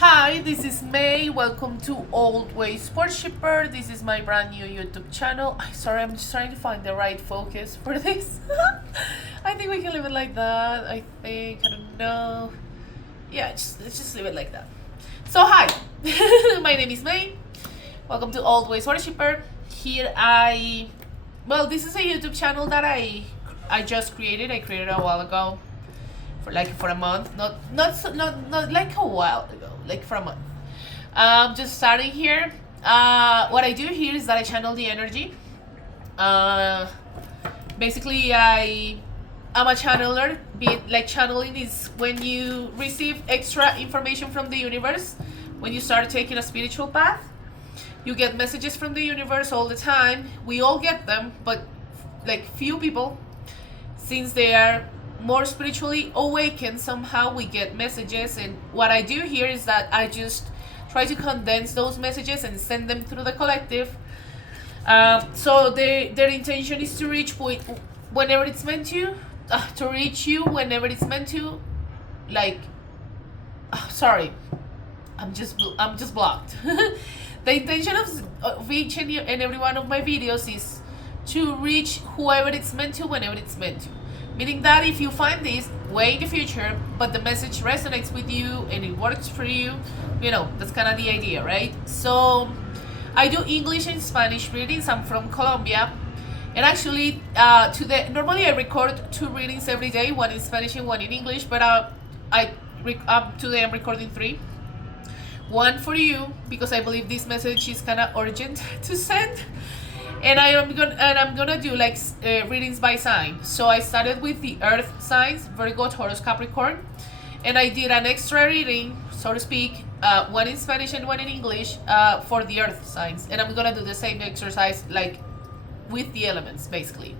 Hi, this is May. Welcome to Old Ways Sport Shipper. This is my brand new YouTube channel. Sorry, I'm just trying to find the right focus for this. I think we can leave it like that. I don't know. Yeah, let's just leave it like that. So hi, my name is May. Welcome to Old Ways Sport Shipper. This is a YouTube channel that I just created. I created a while ago. For a month, not like a while ago, like for a month. Just starting here. What I do here is that I channel the energy. Basically, I'm a channeler. Like channeling is when you receive extra information from the universe. When you start taking a spiritual path, you get messages from the universe all the time. We all get them, but like few people, since they are more spiritually awakened, somehow we get messages. And what I do here is that I just try to condense those messages and send them through the collective. So their intention is to reach whenever it's meant to reach you whenever it's meant to. Sorry, I'm just blocked. The intention of each and every one of my videos is to reach whoever it's meant to whenever it's meant to. Meaning that if you find this way in the future, but the message resonates with you and it works for you, that's kind of the idea, right? So I do English and Spanish readings. I'm from Colombia. And actually, normally I record 2 readings every day, one in Spanish and one in English, but today I'm recording 3. One for you, because I believe this message is kind of urgent to send. And I'm gonna do readings by sign. So I started with the Earth signs: Virgo, Taurus, Capricorn, and I did an extra reading, so to speak, one in Spanish and one in English, for the Earth signs. And I'm gonna do the same exercise with the elements, basically.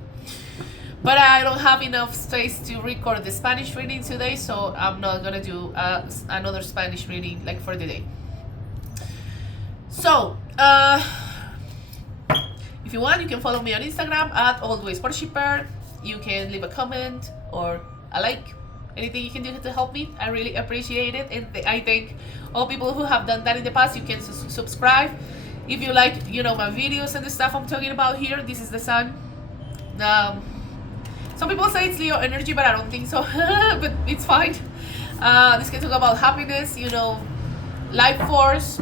But I don't have enough space to record the Spanish reading today, so I'm not gonna do another Spanish reading for the day. So if you want, you can follow me on Instagram at oldwaysportshipper. You can leave a comment or a like. Anything you can do to help me, I really appreciate it. And I thank all people who have done that in the past. You can subscribe if you like, my videos and the stuff I'm talking about here. This is the sun. Some people say it's Leo energy, but I don't think so. But it's fine. This can talk about happiness, life force.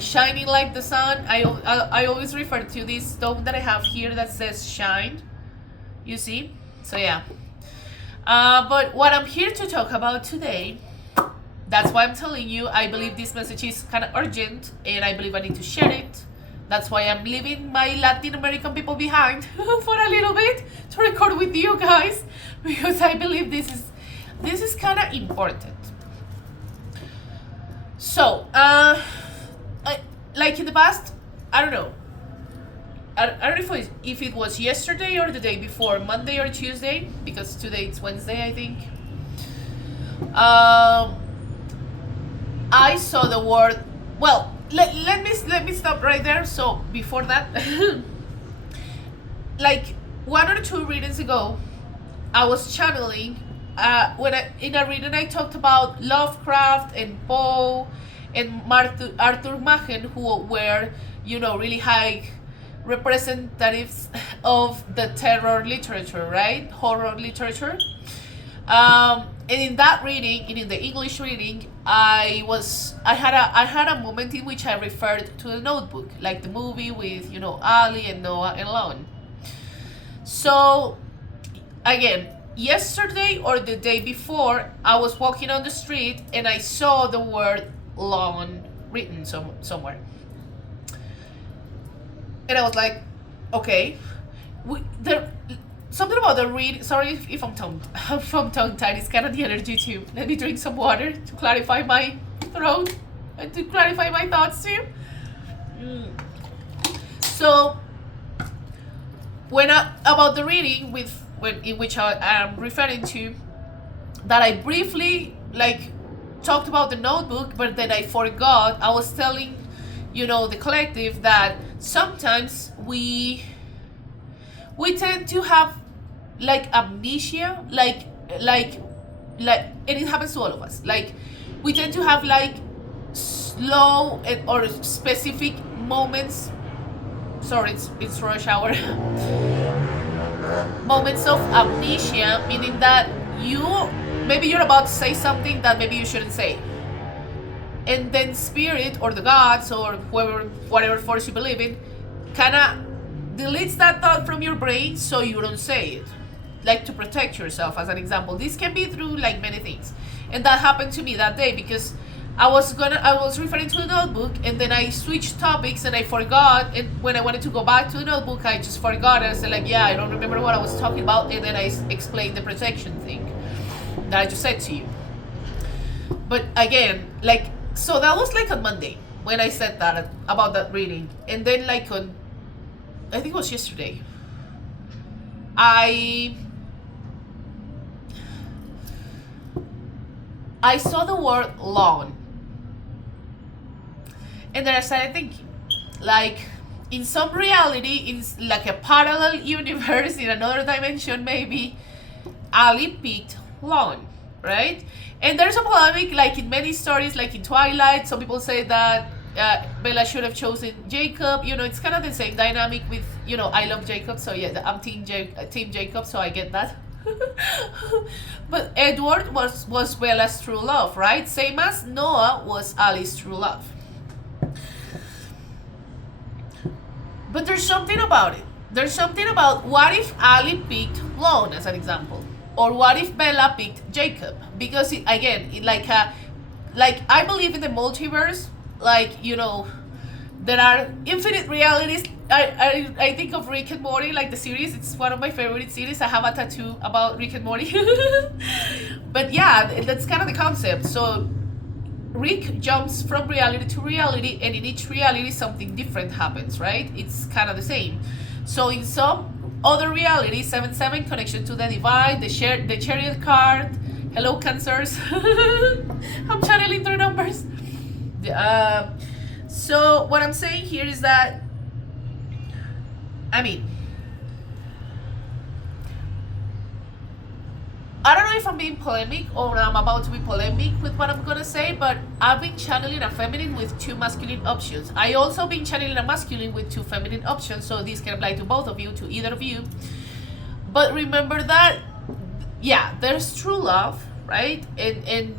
Shining like the sun. I always refer to this stone that I have here that says shine. You see? So yeah. But what I'm here to talk about today, that's why I'm telling you, I believe this message is kind of urgent and I believe I need to share it. That's why I'm leaving my Latin American people behind for a little bit to record with you guys, because I believe this is kind of important. So, in the past, I don't know. I don't know if it was yesterday or the day before, Monday or Tuesday, because today it's Wednesday, I think. I saw the word. Well, let me stop right there. So before that, 1 or 2 readings ago, I was channeling. In a reading I talked about Lovecraft and Poe and Arthur Machen, who were, really high representatives of the terror literature, right? Horror literature. And in that reading, in the English reading, I had a moment in which I referred to the Notebook, like the movie with, Allie and Noah and Lon. So again, yesterday or the day before, I was walking on the street and I saw the word lawn written somewhere. And I was like, okay. Something about the read. Sorry if I'm tongue-tied. It's kind of the energy too. Let me drink some water to clarify my throat and to clarify my thoughts too. So, about the reading in which I am referring to, that I briefly talked about the Notebook, but then I forgot. I was telling, the collective, that sometimes we tend to have amnesia, and it happens to all of us. we tend to have like slow or specific moments. Sorry, it's rush hour. Moments of amnesia, meaning that maybe you're about to say something that maybe you shouldn't say, and then spirit or the gods or whatever force you believe in kind of deletes that thought from your brain so you don't say it, like to protect yourself. As an example, this can be through like many things, and that happened to me that day because I was referring to the notebook, and then I switched topics and I forgot, and when I wanted to go back to the notebook I just forgot. I said like, yeah, I don't remember what I was talking about, and then I explained the protection thing that I just said to you. But again, like, so that was like on Monday when I said that about that reading, and then like on, I think it was yesterday, I saw the word lawn, and then I started thinking, like, in some reality, in like a parallel universe, in another dimension maybe, Allie picked lawn, right? And there's a polemic, like in many stories, like in Twilight, some people say that Bella should have chosen Jacob. You know, it's kind of the same dynamic with, you know, I love Jacob, so yeah, I'm team Jacob, so I get that. But Edward was Bella's true love, right? Same as Noah was Allie's true love. But there's something about it. There's something about, what if Allie picked Lon as an example, or what if Bella picked Jacob? Because like I believe in the multiverse. Like, you know, there are infinite realities. I think of Rick and Morty, like the series. It's one of my favorite series. I have a tattoo about Rick and Morty. But yeah, that's kind of the concept. So Rick jumps from reality to reality, and in each reality something different happens, right? It's kind of the same. So in some other reality, 7-7 connection to the divine, the chariot card. Hello, Cancers. I'm channeling through numbers. So what I'm saying here is that, I mean, I don't know if I'm being polemic or I'm about to be polemic with what I'm gonna say, but I've been channeling a feminine with 2 masculine options. I also been channeling a masculine with 2 feminine options, so this can apply to both of you, to either of you. But remember that, yeah, there's true love, right? And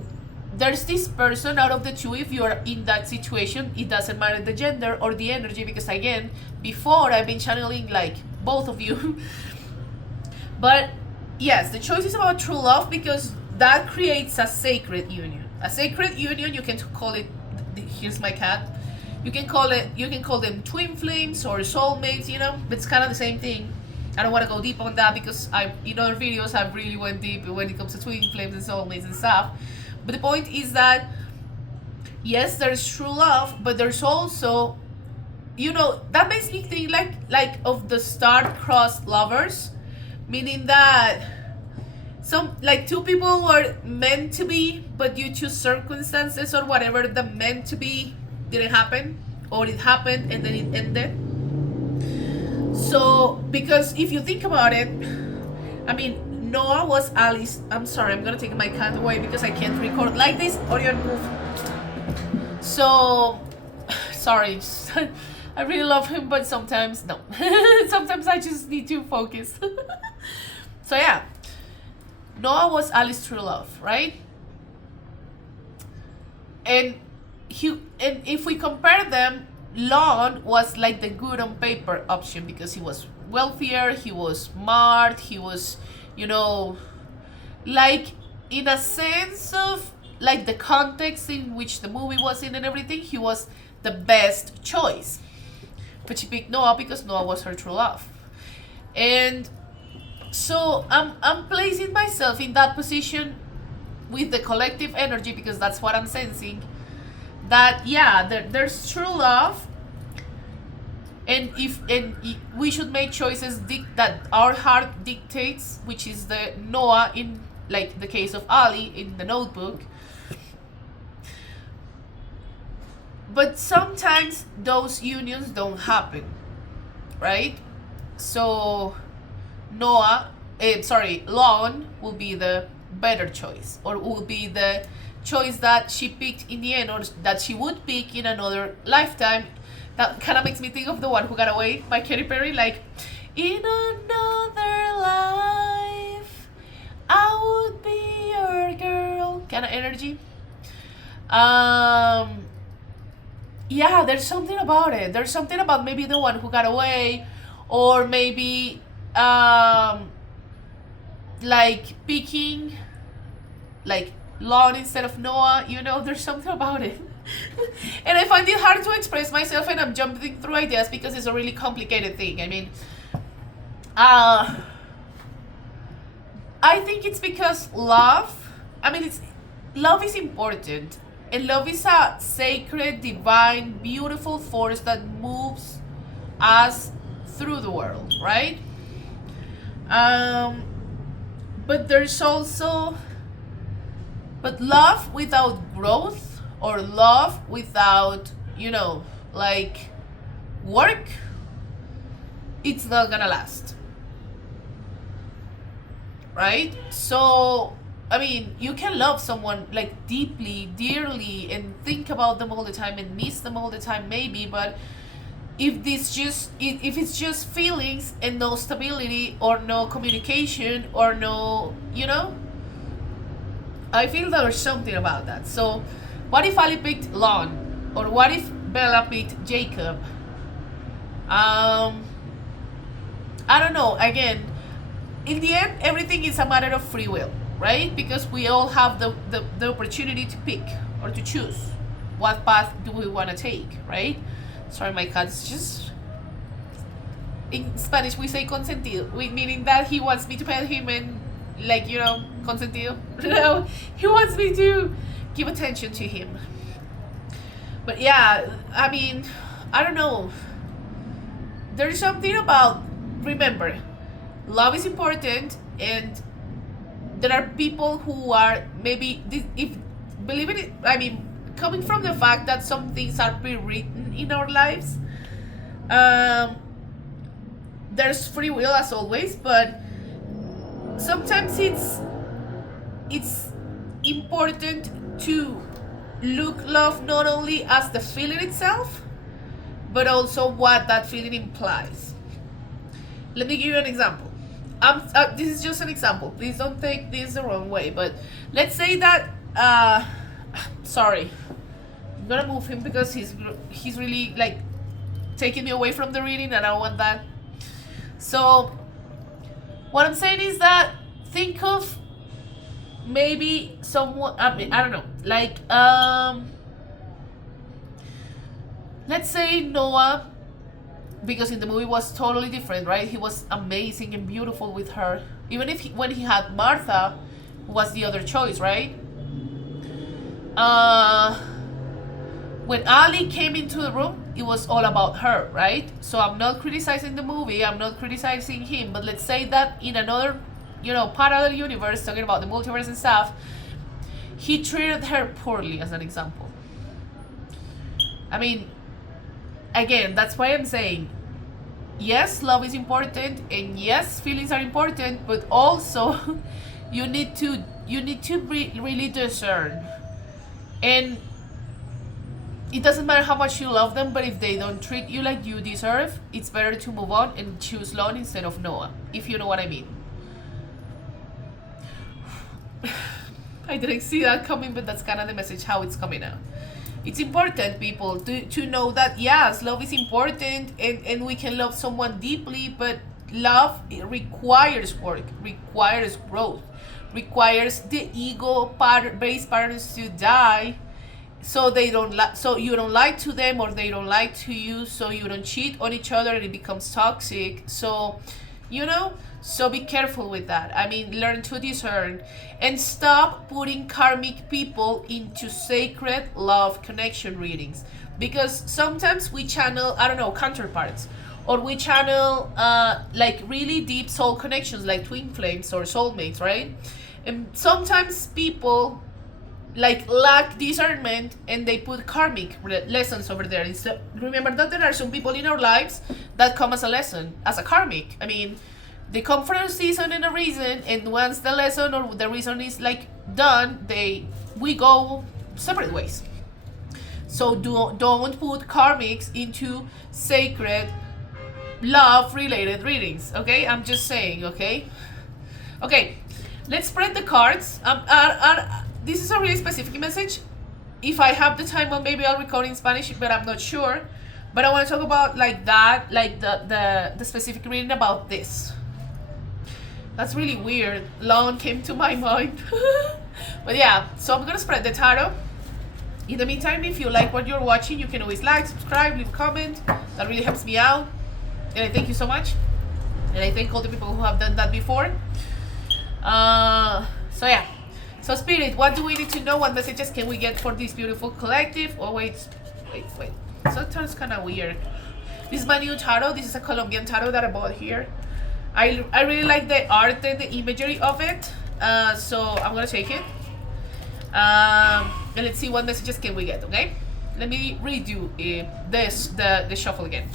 there's this person out of the 2. If you are in that situation, it doesn't matter the gender or the energy, because again, before I've been channeling like both of you. But yes, the choice is about true love, because that creates a sacred union. A sacred union, you can call it, here's my cat, you can call them twin flames or soulmates, you know, but it's kind of the same thing. I don't want to go deep on that, because in other videos I really went deep when it comes to twin flames and soulmates and stuff. But the point is that, yes, there's true love, but there's also, you know, that makes me think like of the star-crossed lovers, meaning that some, like, 2 people were meant to be, but due to circumstances or whatever, the meant to be didn't happen, or it happened and then it ended. So, because if you think about it, I mean, Noah was Allie's. I'm sorry, I'm gonna take my cat away because I can't record like this. Orion, move. So, sorry, I really love him, but sometimes no. Sometimes I just need to focus. So yeah, Noah was Allie's true love, right? And if we compare them, Lon was like the good on paper option, because he was wealthier, he was smart, he was, you know, like, in a sense of like the context in which the movie was in and everything, he was the best choice. But she picked Noah because Noah was her true love. And so I'm placing myself in that position with the collective energy, because that's what I'm sensing. That, yeah, there's true love, and we should make choices that our heart dictates, which is the Noah in, like, the case of Allie in the notebook. But sometimes those unions don't happen, right? So Lon will be the better choice, or will be the choice that she picked in the end, or that she would pick in another lifetime. That kind of makes me think of The One Who Got Away by Katy Perry, like, in another life I would be your girl kind of energy. Yeah, there's something about it. There's something about maybe The One Who Got Away, or maybe like picking like Lon instead of Noah. There's something about it. And I find it hard to express myself, and I'm jumping through ideas because it's a really complicated thing. I mean, I think it's because love is important, and love is a sacred, divine, beautiful force that moves us through the world, right? But there's also, but love without growth, or love without, like, work, it's not gonna last, right? So, I mean, you can love someone like deeply, dearly, and think about them all the time and miss them all the time, maybe, but if it's just feelings and no stability, or no communication, or no, I feel there's something about that. So what if Ali picked Lon, or what if Bella picked Jacob? I don't know. Again, in the end, everything is a matter of free will, right? Because we all have the opportunity to pick or to choose what path do we want to take, right? Sorry, my cat's just, in Spanish we say consentido, meaning that he wants me to pet him, and like, consentido. No, he wants me to give attention to him. But yeah, I mean, I don't know. There's something about, remember, love is important, and there are people who are maybe, if believe it, I mean, coming from the fact that some things are pre-written in our lives, there's free will as always, but sometimes it's important to look love not only as the feeling itself, but also what that feeling implies. Let me give you an example. This is just an example. Please don't take this the wrong way, but let's say that, sorry, I'm gonna move him because he's really like taking me away from the reading, and I don't want that. So what I'm saying is that, think of maybe someone, I mean, I don't know, like, let's say Noah, because in the movie was totally different, right? He was amazing and beautiful with her, even if when he had Martha, who was the other choice, right? When Allie came into the room, it was all about her, right? So I'm not criticizing the movie, I'm not criticizing him, but let's say that in another, parallel universe, talking about the multiverse and stuff, he treated her poorly, as an example. I mean, again, that's why I'm saying, yes, love is important, and yes, feelings are important, but also you need to really discern. And it doesn't matter how much you love them, but if they don't treat you like you deserve, it's better to move on and choose Lon instead of Noah, if you know what I mean. I didn't see that coming, but that's kind of the message, how it's coming out. It's important, people, to know that, yes, love is important, and we can love someone deeply, but love, it requires work, requires growth, requires the ego-based patterns to die, so so you don't lie to them, or they don't lie to you, so you don't cheat on each other and it becomes toxic. So so be careful with that. I mean, learn to discern, and stop putting karmic people into sacred love connection readings, because sometimes we channel, I don't know, counterparts, or we channel like really deep soul connections, like twin flames or soulmates, right? And sometimes people like lack discernment, and they put karmic lessons over there. Remember that there are some people in our lives that come as a lesson, as a karmic. I mean, They come for a season and a reason, and once the lesson or the reason is like done, we go separate ways. So don't put karmics into sacred love related readings, okay? I'm just saying, okay? Okay, let's spread the cards. This is a really specific message. If I have the time, well, maybe I'll record in Spanish, but I'm not sure. But I want to talk about like that, like the specific reading about this. That's really weird. Long came to my mind. But yeah, so I'm gonna spread the tarot. In the meantime, if you like what you're watching, you can always like, subscribe, leave a comment. That really helps me out. And I thank you so much. And I thank all the people who have done that before. So yeah. So Spirit, what do we need to know? What messages can we get for this beautiful collective? Oh wait. So tarot's kind of weird. This is my new tarot. This is a Colombian tarot that I bought here. I really like the art and the imagery of it. So I'm gonna take it. And let's see what messages can we get, okay? Let me redo the shuffle again.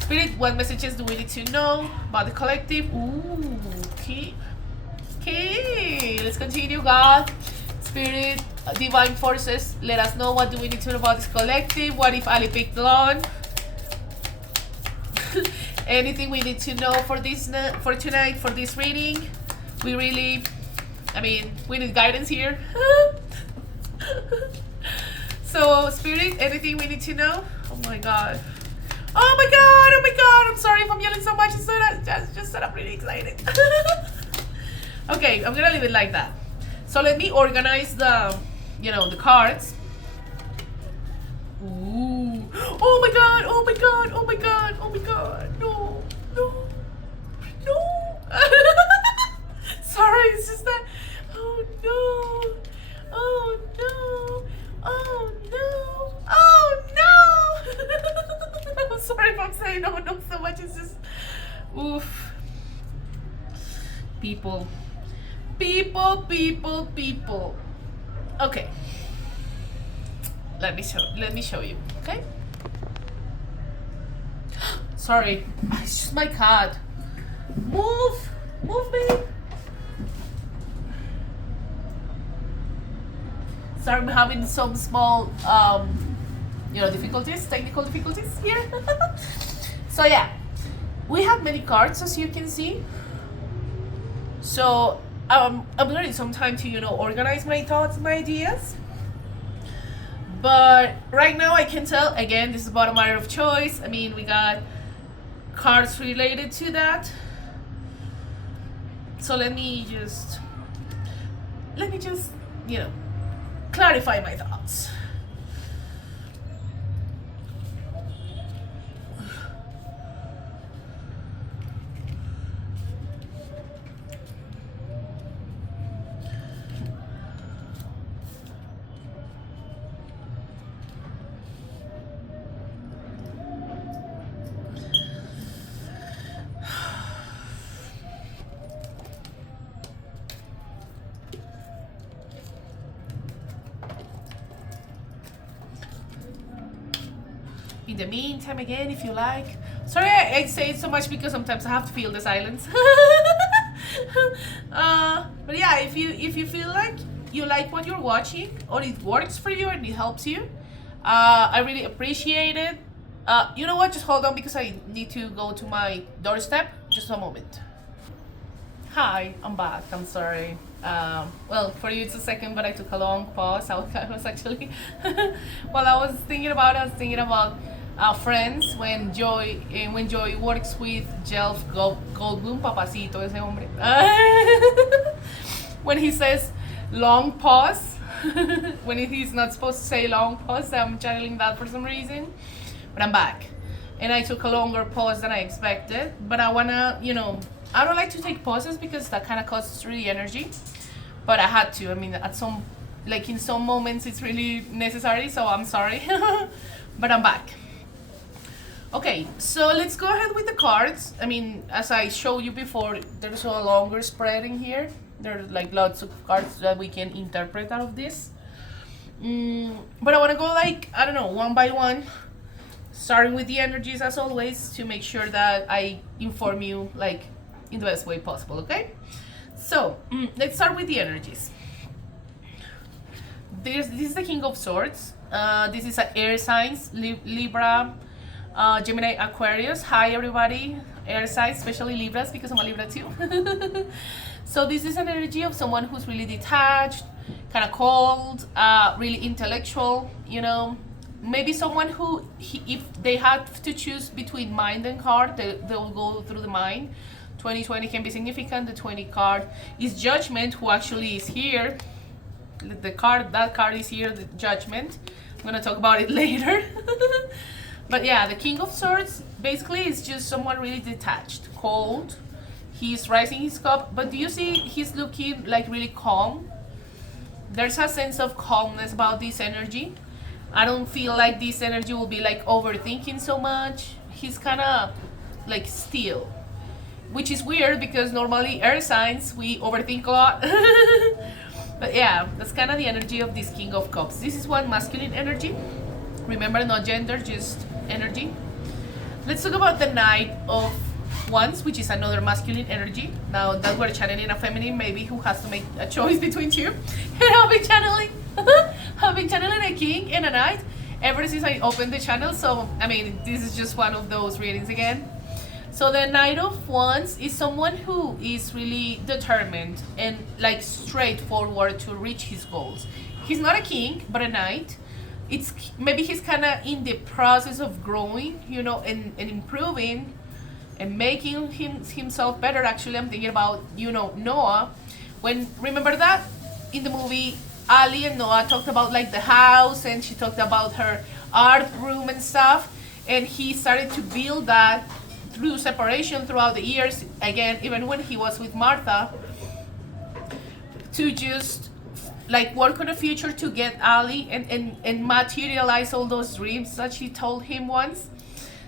Spirit, what messages do we need to know about the collective? Ooh, okay. Okay, let's continue, God. Spirit, divine forces, let us know what do we need to know about this collective. What if Allie picked alone? Anything we need to know for this for tonight, for this reading? We really, we need guidance here. So Spirit, anything we need to know? Oh my god. Oh my god, oh my god, I'm sorry if I'm yelling so much. It's just that I'm really excited. Okay, I'm gonna leave it like that. So let me organize the cards. Ooh. Oh my god, oh my god, oh my god, oh my god. No. Sorry, it's just that. Oh no. Oh no. Oh no. Oh no. I'm sorry if I'm saying oh no so much. It's just oof. People. Okay. Let me show you. Okay. Sorry, it's just my cat. Move, baby. Sorry, I'm having some small, technical difficulties here. So yeah, we have many cards as you can see. So I'm gonna need some time to organize my thoughts, my ideas. But right now I can tell, again, this is about a matter of choice. We got cards related to that. So let me just clarify my thoughts. In the meantime, again, if you like. Sorry, I say it so much because sometimes I have to feel the silence. But yeah, if you feel like you like what you're watching or it works for you and it helps you, I really appreciate it. You know what? Just hold on because I need to go to my doorstep. Just a moment. Hi, I'm back. I'm sorry. Well, for you it's a second, but I took a long pause. I was actually while I was thinking about Friends when Joy works with Jeff Goldblum, papacito ese hombre. When he says long pause, when he's not supposed to say long pause, I'm channeling that for some reason. But I'm back, and I took a longer pause than I expected. But I wanna, I don't like to take pauses because that kind of costs really energy. But I had to. In some moments, it's really necessary. So I'm sorry, but I'm back. Okay, so let's go ahead with the cards. As I showed you before, there's a longer spread in here. There's like lots of cards that we can interpret out of this. But I want to go one by one, starting with the energies as always, to make sure that I inform you in the best way possible, okay? So let's start with the energies. This is the King of Swords. This is an air signs, Libra, Gemini, Aquarius. Hi everybody, air signs, especially Libras, because I'm a Libra too. So this is an energy of someone who's really detached, kind of cold, really intellectual, you know. Maybe someone who, if they had to choose between mind and heart, they'll go through the mind. 2020 can be significant. The 20 card is Judgment, who actually is here. That card is here, the Judgment. I'm gonna talk about it later. But yeah, the King of Swords basically is just someone really detached, cold. He's rising his cup, but do you see he's looking like really calm? There's a sense of calmness about this energy. I don't feel like this energy will be like overthinking so much. He's kind of like still, which is weird because normally air signs, we overthink a lot. But yeah, that's kind of the energy of this King of Cups. This is one masculine energy. Remember, not gender, just energy. Let's talk about the Knight of Wands, which is another masculine energy. Now that we're channeling a feminine, maybe who has to make a choice between two. And I've been channeling a king and a knight ever since I opened the channel. So I mean, this is just one of those readings again. So the Knight of Wands is someone who is really determined and like straightforward to reach his goals. He's not a king, but a knight. It's maybe he's kind of in the process of growing, you know, and improving and making himself better. Actually, I'm thinking about, you know, Noah. Remember that in the movie, Allie and Noah talked about like the house, and she talked about her art room and stuff, and he started to build that through separation throughout the years, again, even when he was with Martha, to just like work on a future to get Allie and materialize all those dreams that she told him once.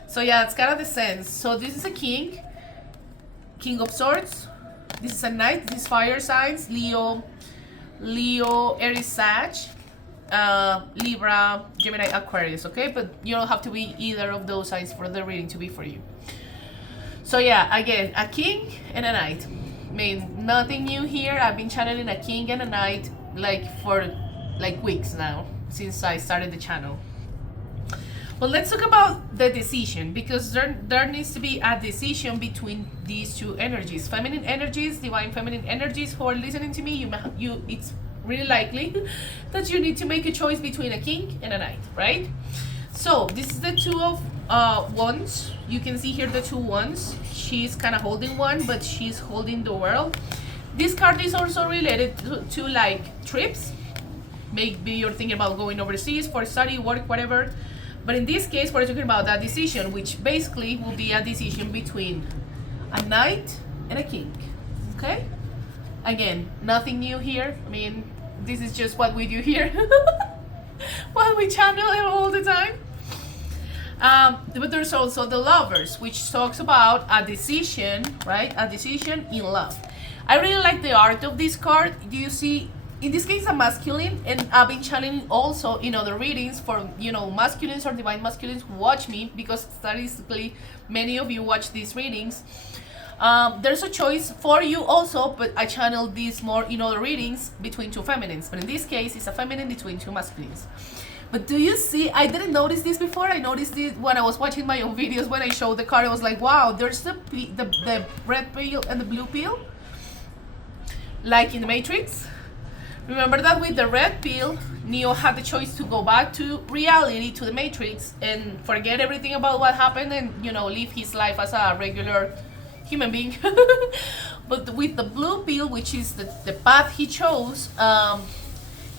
So yeah, it's kind of the sense. So this is a king of Swords. This is a knight. This is fire signs: Leo, Aries, Sag, Libra, Gemini, Aquarius. Okay, but you don't have to be either of those signs for the reading to be for you. So yeah, again, a king and a knight. I mean, nothing new here. I've been channeling a king and a knight for weeks now, since I started the channel. Well, let's talk about the decision, because there needs to be a decision between these two energies. Feminine energies, divine feminine energies, who are listening to me, it's really likely that you need to make a choice between a king and a knight, right? So this is the Two of Wands. You can see here the two wands. She's kind of holding one, but she's holding the world. This card is also related to like trips. Maybe you're thinking about going overseas for study, work, whatever. But in this case, we're talking about that decision, which basically will be a decision between a knight and a king. Okay? Again, nothing new here. I mean, this is just what we do here. What we channel all the time. But there's also the Lovers, which talks about a decision, right? A decision in love. I really like the art of this card. Do you see? In this case, a masculine, and I've been channeling also in other readings for, you know, masculines or divine masculines who watch me, because statistically many of you watch these readings. There's a choice for you also, but I channel this more in other readings between two feminines. But in this case, it's a feminine between two masculines. But do you see, I didn't notice this before. I noticed it when I was watching my own videos. When I showed the card, I was like, wow, there's the red pill and the blue pill, like in the Matrix. Remember that with the red pill, Neo had the choice to go back to reality, to the Matrix, and forget everything about what happened and, you know, live his life as a regular human being. But with the blue pill, which is the path he chose,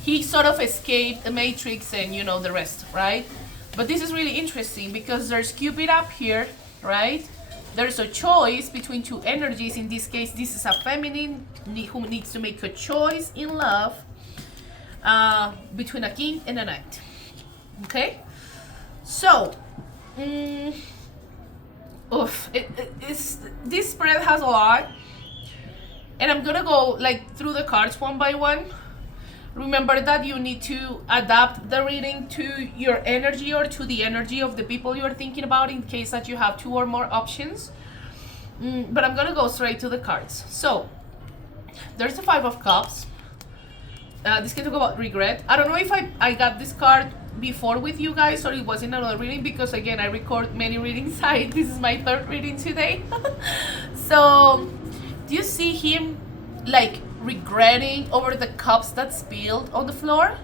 he sort of escaped the Matrix and, you know, the rest, right? But this is really interesting because there's Cupid up here, right? There's a choice between two energies. In this case, this is a feminine who needs to make a choice in love between a king and a knight. Okay? So, this spread has a lot. And I'm gonna go like through the cards one by one. Remember that you need to adapt the reading to your energy or to the energy of the people you're thinking about, in case that you have two or more options. But I'm gonna go straight to the cards. So there's the Five of Cups. This can talk about regret. I don't know if I got this card before with you guys or it was in another reading, because again I record many readings. This is my third reading today. So do you see him like regretting over the cups that spilled on the floor?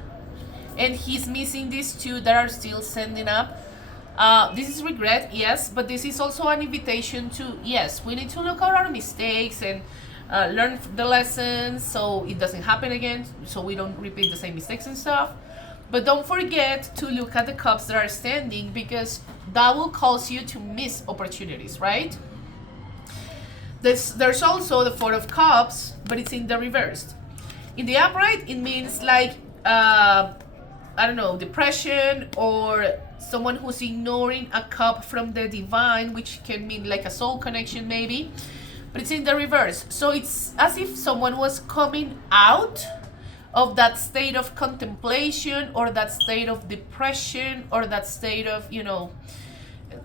And he's missing these two that are still standing up. This is regret, yes, but this is also an invitation to, yes, we need to look at our mistakes and learn the lessons so it doesn't happen again, so we don't repeat the same mistakes and stuff. But don't forget to look at the cups that are standing, because that will cause you to miss opportunities, right? There's also the Four of Cups, but it's in the reversed. In the upright, it means like, I don't know, depression, or someone who's ignoring a cup from the divine, which can mean like a soul connection maybe. But it's in the reverse. So it's as if someone was coming out of that state of contemplation, or that state of depression, or that state of, you know,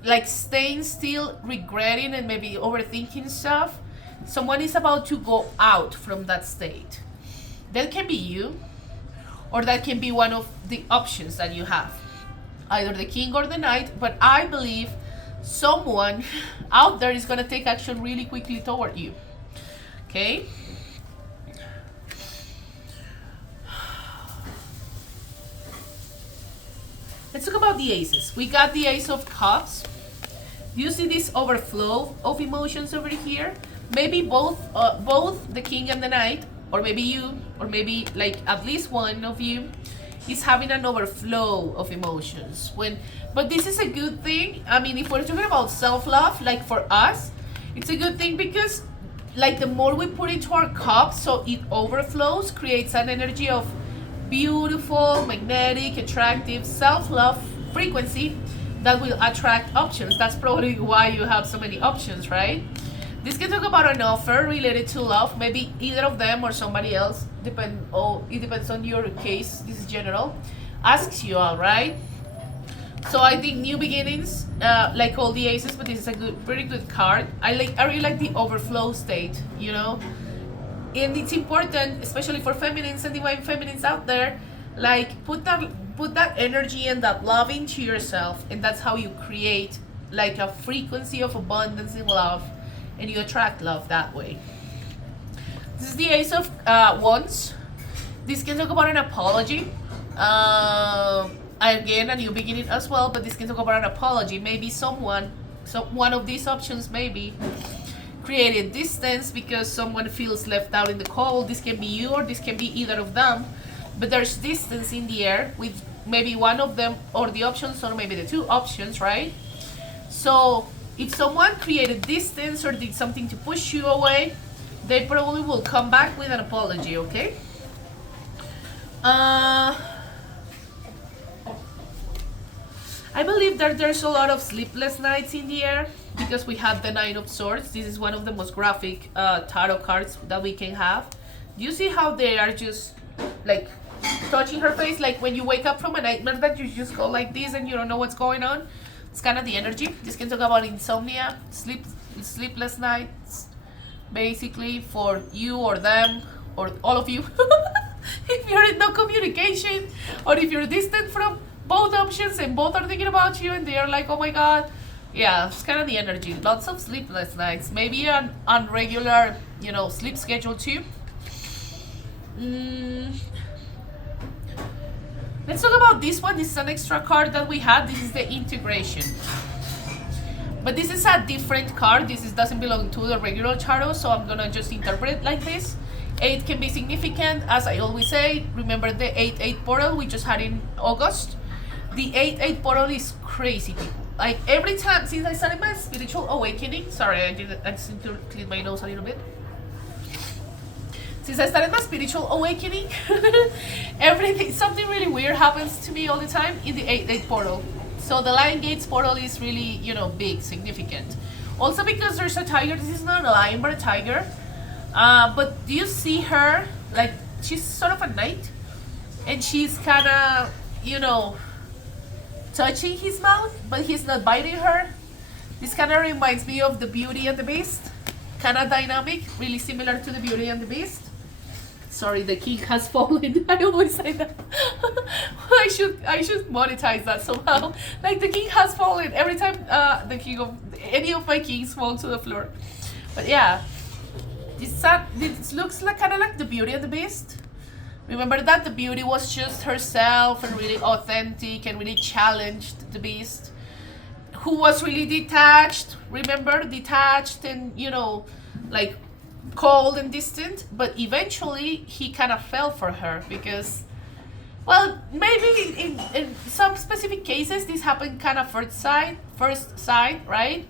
like staying still, regretting and maybe overthinking stuff. Someone is about to go out from that state. That can be you, or that can be one of the options that you have, either the King or the Knight. But I believe someone out there is going to take action really quickly toward you. Okay? Let's talk about the aces. We got the Ace of Cups. Do you see this overflow of emotions over here? Maybe both the King and the Knight, or maybe you, or maybe like at least one of you is having an overflow of emotions. But this is a good thing. I mean, if we're talking about self-love, like for us, it's a good thing, because like the more we put into our cup so it overflows, creates an energy of beautiful, magnetic, attractive self-love frequency that will attract options. That's probably why you have so many options, right? This can talk about an offer related to love, maybe either of them or somebody else. It depends on your case. This is general. Asks you out, right? So I think new beginnings, like all the aces, but this is a pretty good card. I really like the overflow state, you know. And it's important, especially for feminines and divine feminines out there, like put that energy and that love into yourself, and that's how you create like a frequency of abundance in love, and you attract love that way. This is the Ace of Wands. This can talk about an apology. Again, a new beginning as well, but this can talk about an apology. Maybe one of these options maybe created distance because someone feels left out in the cold. This can be you, or this can be either of them, but there's distance in the air with maybe one of them, or the options, or maybe the two options, right? So if someone created distance or did something to push you away, they probably will come back with an apology, okay? I believe that there's a lot of sleepless nights in the air, because we have the Nine of Swords. This is one of the most graphic tarot cards that we can have. Do you see how they are just like touching her face? Like when you wake up from a nightmare that you just go like this and you don't know what's going on. It's kind of the energy. This can talk about insomnia, sleepless nights, basically for you or them or all of you. If you're in no communication, or if you're distant from both options and both are thinking about you and they are like, oh my god. Yeah, it's kind of the energy. Lots of sleepless nights. Maybe an unregular, sleep schedule too. Let's talk about this one. This is an extra card that we had. This is the Integration. But this is a different card. This doesn't belong to the regular tarot, so I'm gonna just interpret it like this. 8 can be significant, as I always say. Remember the 8-8 portal we just had in August? The 8-8 portal is crazy, people. Like every time since I started my spiritual awakening, sorry, I just need to clean my nose a little bit. Since I started my spiritual awakening, something really weird happens to me all the time in the 8-8 portal. So the Lion Gates portal is really, big, significant. Also because there's a tiger. This is not a lion, but a tiger. But do you see her? Like, she's sort of a knight, and she's kind of, touching his mouth, but he's not biting her. This kind of reminds me of the Beauty and the Beast. kind of dynamic, really similar to the Beauty and the Beast. Sorry, the king has fallen. I always say that. I should monetize that somehow. Like, the king has fallen every time the king of any of my kings fall to the floor. But yeah, this looks like kind of like the Beauty and the Beast. Remember that the Beauty was just herself and really authentic and really challenged the Beast, who was really detached. Remember, detached and, you know, like cold and distant. But eventually he kind of fell for her because, well, maybe in some specific cases this happened kind of first sight, right?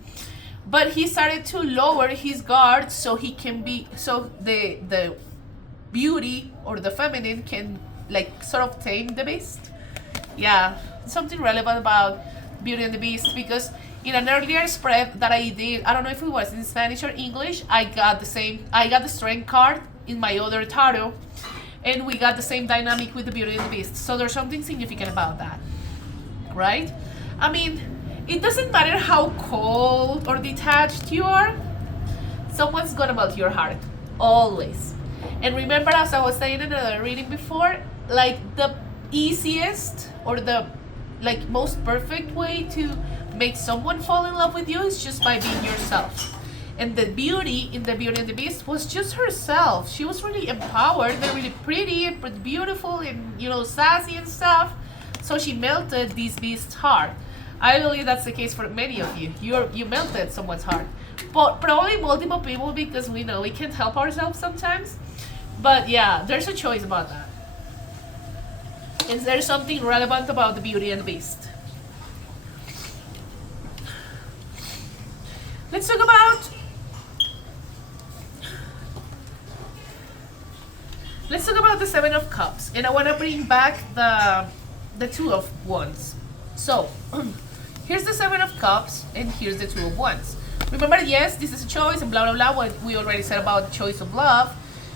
But he started to lower his guard so he can be, so the Beauty or the feminine can like sort of tame the Beast. Yeah, something relevant about Beauty and the Beast, because in an earlier spread that I did, I don't know if it was in Spanish or English, I got the strength card in my other tarot, and we got the same dynamic with the Beauty and the Beast. So there's something significant about that, right? I mean, it doesn't matter how cold or detached you are, someone's gonna melt your heart, always. And remember, as I was saying in another reading before, like the easiest or the like most perfect way to make someone fall in love with you is just by being yourself. And the Beauty in the Beauty and the Beast was just herself. She was really empowered and really pretty and beautiful and, you know, sassy and stuff. So she melted this Beast's heart. I believe that's the case for many of you. You melted someone's heart. But probably multiple people, because we know we can't help ourselves sometimes. But yeah, there's a choice about that. And there's something relevant about the Beauty and the Beast. Let's talk about the Seven of Cups, and I want to bring back the Two of Wands. So here's the Seven of Cups, and here's the Two of Wands. Remember, yes, this is a choice, and blah blah blah. What we already said about choice of love.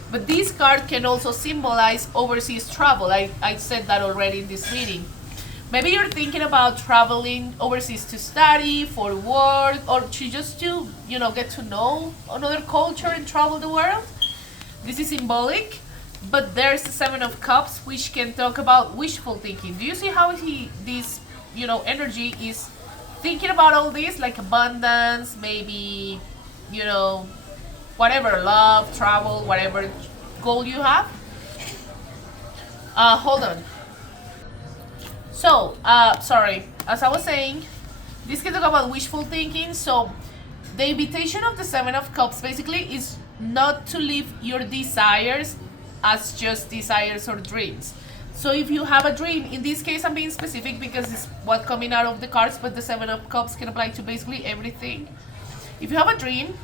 But this card can also symbolize overseas travel. I said that already in this reading. Maybe you're thinking about traveling overseas to study, for work, or just to, you know, get to know another culture and travel the world. This is symbolic, but there's the Seven of Cups, which can talk about wishful thinking. Do you see how this, you know, energy is thinking about all this, like abundance, maybe, you know, whatever, love, travel, whatever goal you have. Hold on. So, sorry, as I was saying, this can talk about wishful thinking. So the invitation of the Seven of Cups basically is not to live your desires as just desires or dreams. So if you have a dream, in this case I'm being specific because it's what's coming out of the cards, but the Seven of Cups can apply to basically everything. If you have a dream,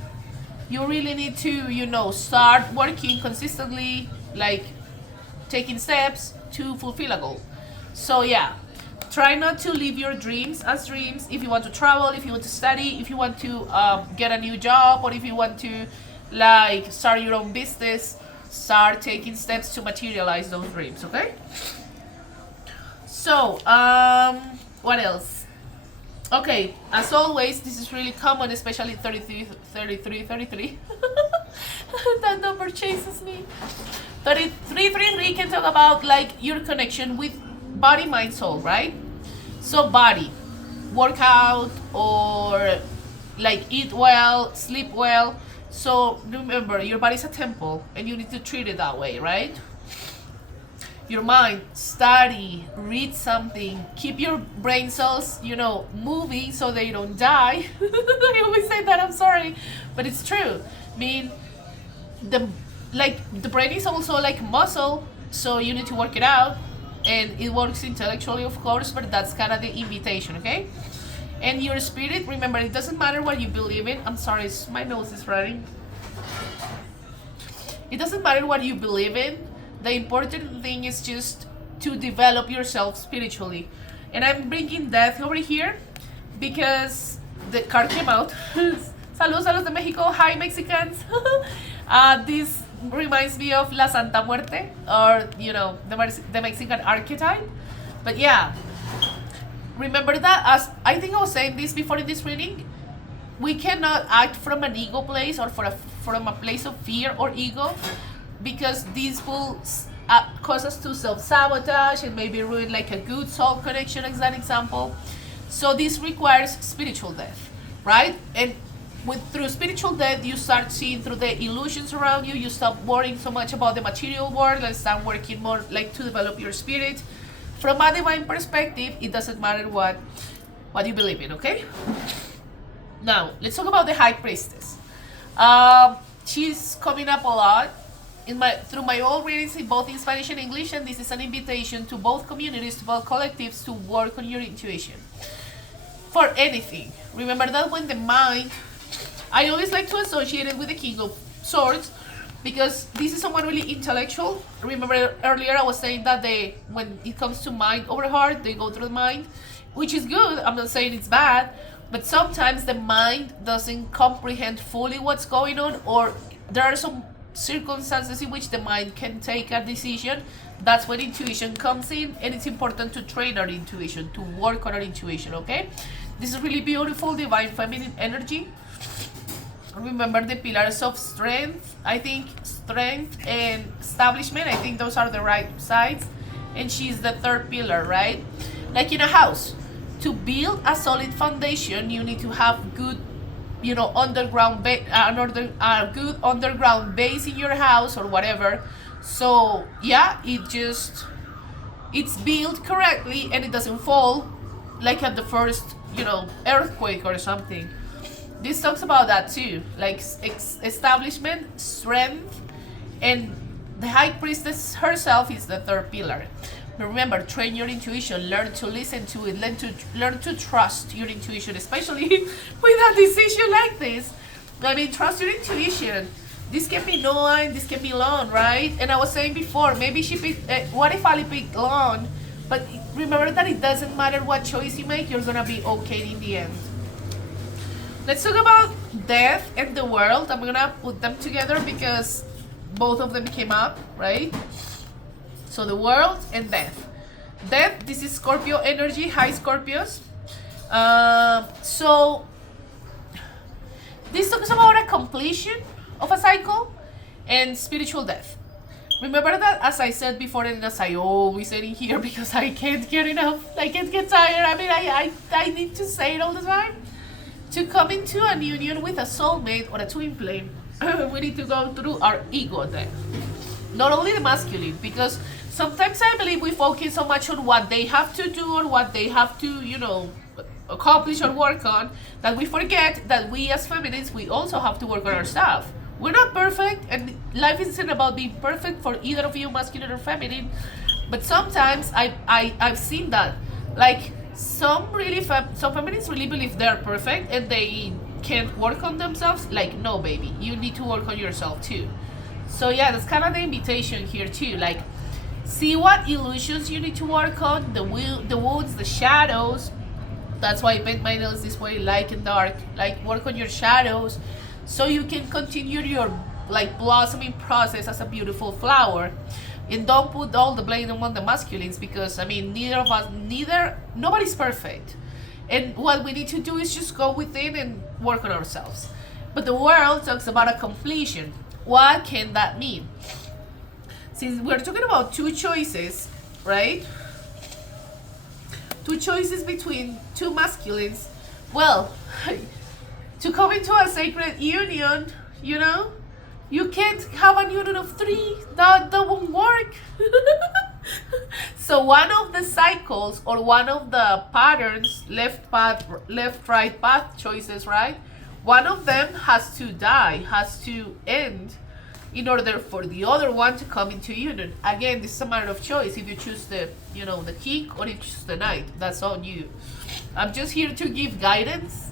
you really need to, you know, start working consistently, like taking steps to fulfill a goal. So yeah, try not to live your dreams as dreams. If you want to travel, if you want to study, if you want to get a new job, or if you want to like start your own business, start taking steps to materialize those dreams, okay? So, what else? Okay, as always, this is really common, especially 33. That number chases me. 33 can talk about like your connection with body, mind, soul, right? So body, work out, or like eat well, sleep well. So remember, your body's a temple and you need to treat it that way, right? Your mind, study, read something, keep your brain cells, you know, moving so they don't die. I always say that, I'm sorry, but it's true. I mean, the brain is also like muscle, so you need to work it out, and it works intellectually, of course, but that's kind of the invitation, okay? And your spirit, remember, it doesn't matter what you believe in. I'm sorry, my nose is running. It doesn't matter what you believe in. The important thing is just to develop yourself spiritually. And I'm bringing death over here because the card came out. Saludos a los de Mexico. Hi, Mexicans. This reminds me of La Santa Muerte, or, you know, the Mexican archetype. But yeah, remember that, as I think I was saying this before in this reading, we cannot act from an ego place or from a place of fear or ego, because these will cause us to self-sabotage and maybe ruin like a good soul connection, as an example. So this requires spiritual death, right? And through spiritual death, you start seeing through the illusions around you. You stop worrying so much about the material world and start working more like to develop your spirit. From a divine perspective, it doesn't matter what you believe in, okay? Now, let's talk about the High Priestess. She's coming up a lot through my own readings, both in Spanish and English, and this is an invitation to both communities, to both collectives, to work on your intuition. For anything. Remember that when the mind, I always like to associate it with the King of Swords, because this is someone really intellectual. Remember earlier I was saying that when it comes to mind over heart, they go through the mind, which is good. I'm not saying it's bad, but sometimes the mind doesn't comprehend fully what's going on, or there are some circumstances in which the mind can take a decision. That's when intuition comes in, and it's important to train our intuition, to work on our intuition, okay? This is really beautiful, divine feminine energy. Remember the pillars of strength. I think strength and establishment, I think those are the right sides. And she's the third pillar, right? Like in a house, to build a solid foundation, you need to have good, underground good underground base in your house or whatever. So yeah, it's built correctly and it doesn't fall like at the first, earthquake or something. This talks about that too, like establishment, strength, and the High Priestess herself is the third pillar. But remember, train your intuition, learn to listen to it, learn to trust your intuition, especially with a decision like this. I mean, trust your intuition. This can be Noah and this can be Lon, right? And I was saying before, maybe she picked, what if Ali picked Lon? But remember that it doesn't matter what choice you make, you're gonna be okay in the end. Let's talk about death and the world. I'm gonna put them together because both of them came up, right? So the world and death. Death, this is Scorpio energy, high Scorpios. So this talks about a completion of a cycle and spiritual death. Remember that, as I said before, and as I always say in here, because I can't get enough, I can't get tired. I mean, I need to say it all the time. To come into an union with a soulmate or a twin flame, we need to go through our ego death. Not only the masculine, because sometimes I believe we focus so much on what they have to do or what they have to, accomplish or work on, that we forget that we as feminines, we also have to work on our stuff. We're not perfect, and life isn't about being perfect for either of you, masculine or feminine. But sometimes I've seen that, like some feminists really believe they're perfect and they can't work on themselves. Like, no, baby, you need to work on yourself too. So yeah, that's kind of the invitation here too. Like, see what illusions you need to work on, the wounds, the shadows. That's why I paint my nails this way, light and dark. Like, work on your shadows so you can continue your blossoming process as a beautiful flower. And don't put all the blame on the masculines, because I mean, nobody's perfect. And what we need to do is just go within and work on ourselves. But the world talks about a completion. What can that mean? Since we're talking about two choices, right? Two choices between two masculines. Well, to come into a sacred union, you can't have a union of three. That won't work. So one of the cycles, or one of the patterns, left, right path choices, right? One of them has to die, has to end, in order for the other one to come into union. Again, this is a matter of choice. If you choose the king, or if you choose the knight, that's on you. I'm just here to give guidance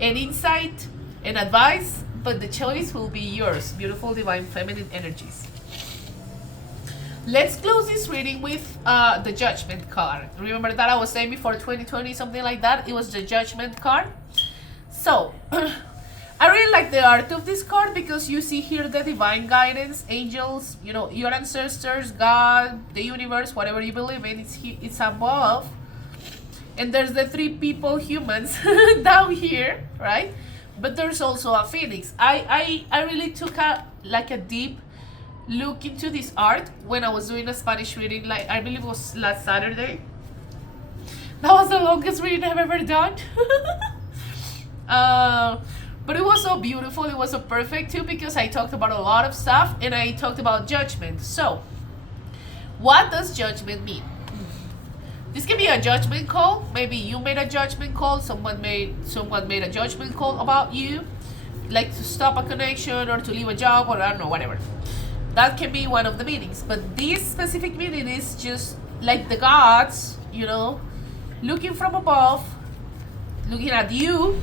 and insight and advice, but the choice will be yours, beautiful divine feminine energies. Let's close this reading with the Judgment card. Remember that I was saying before 2020, something like that? It was the Judgment card. So, I really like the art of this card, because you see here the divine guidance, angels, your ancestors, God, the universe, whatever you believe in, it's above. And there's the three people, humans, down here, right? but there's also a phoenix. I really took a deep look into this art when I was doing a Spanish reading, like I believe it was last Saturday. That was the longest reading I've ever done. But it was so beautiful, it was so perfect too, because I talked about a lot of stuff and I talked about judgment. So what does judgment mean? This can be a judgment call. Maybe you made a judgment call, someone made a judgment call about you, like to stop a connection or to leave a job, or I don't know, whatever. That can be one of the meanings. But this specific meaning is just like the gods, you know, looking from above, looking at you,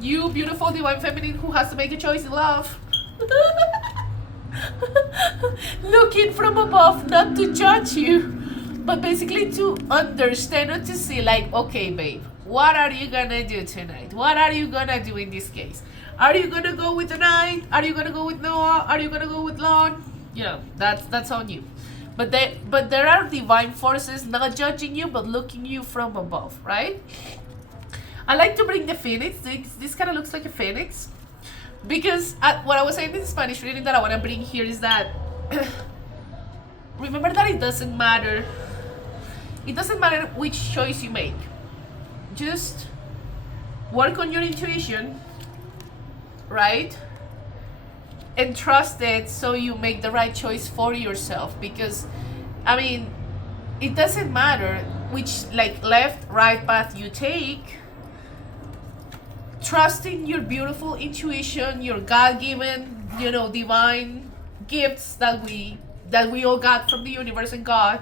beautiful divine feminine who has to make a choice in love. Looking from above, not to judge you, but basically to understand and to see, like, okay, babe, what are you gonna do tonight? What are you gonna do in this case? Are you gonna go with the night? Are you gonna go with Noah? Are you gonna go with Lon? You know, that's on you. But there are divine forces not judging you, but looking you from above, right? I like to bring the phoenix. This kind of looks like a phoenix, because what I was saying in the Spanish reading that I want to bring here is that remember that it doesn't matter which choice you make. Just work on your intuition, right? And trust it, so you make the right choice for yourself. Because I mean, it doesn't matter which, like, left, right path you take. Trusting your beautiful intuition, your God-given, you know, divine gifts that we all got from the universe and God.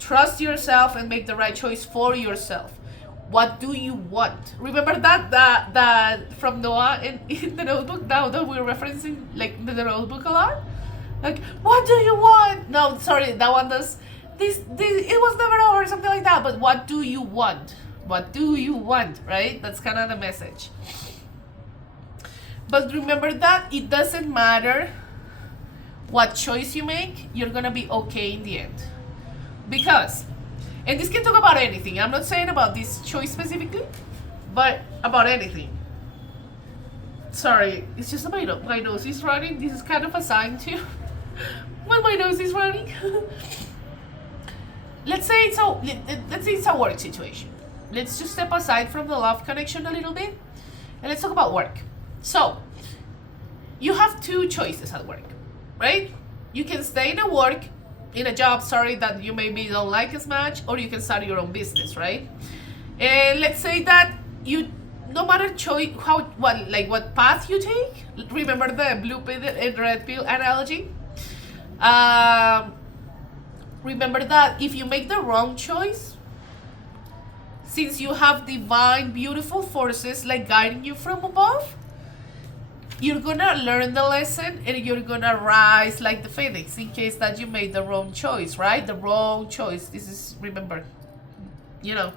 Trust yourself and make the right choice for yourself. What do you want? Remember that from Noah in the Notebook, now that we're referencing like the Notebook a lot? Like, what do you want? No, sorry, that one does this it was never over, something like that. But what do you want? What do you want, right? That's kind of the message. But remember that it doesn't matter what choice you make, you're gonna be okay in the end. Because, and this can talk about anything, I'm not saying about this choice specifically, but about anything. Sorry, it's just my nose is running. This is kind of a sign too. When my nose is running. Let's say it's a work situation. Let's just step aside from the love connection a little bit, and let's talk about work. So, you have two choices at work, right? You can stay in a job, that you maybe don't like as much, or you can start your own business, right? And let's say that you, no matter what path you take, remember the blue pill and red pill analogy? Remember that if you make the wrong choice, since you have divine, beautiful forces like guiding you from above, you're gonna learn the lesson and you're gonna rise like the phoenix in case that you made the wrong choice, right? The wrong choice. This is, remember, you know,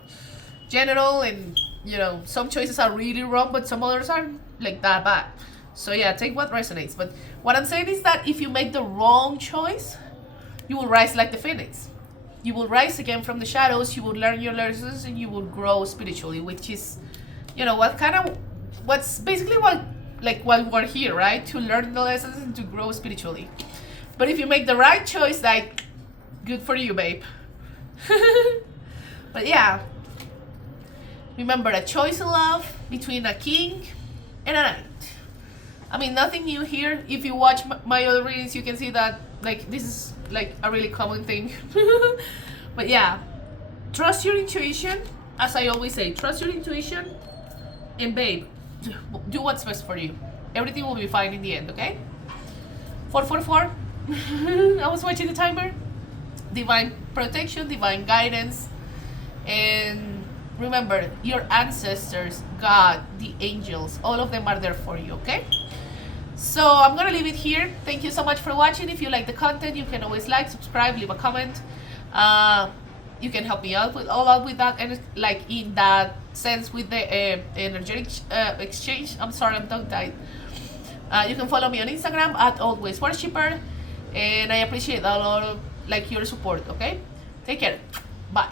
general, and you know, some choices are really wrong, but some others are like that bad. So yeah, take what resonates. But what I'm saying is that if you make the wrong choice, you will rise like the phoenix. You will rise again from the shadows, you will learn your lessons, and you will grow spiritually, which is, you know, what's basically why we're here, right? To learn the lessons and to grow spiritually. But if you make the right choice, like, good for you, babe. But yeah, remember, a choice in love between a king and a knight. I mean, nothing new here. If you watch my other readings, you can see that, like, this is like a really common thing. But yeah, trust your intuition. As I always say, trust your intuition, and babe, do what's best for you. Everything will be fine in the end, okay? 444. I was watching the timer. Divine protection, divine guidance, and remember, your ancestors, God, the angels, all of them are there for you, okay? So I'm gonna leave it here. Thank you so much for watching. If you like the content, you can always like, subscribe, leave a comment. You can help me out with that, and like in that sense with the energetic exchange. I'm sorry, I'm tongue tied. You can follow me on Instagram at Always Worshipper, and I appreciate a lot of your support. Okay, take care. Bye.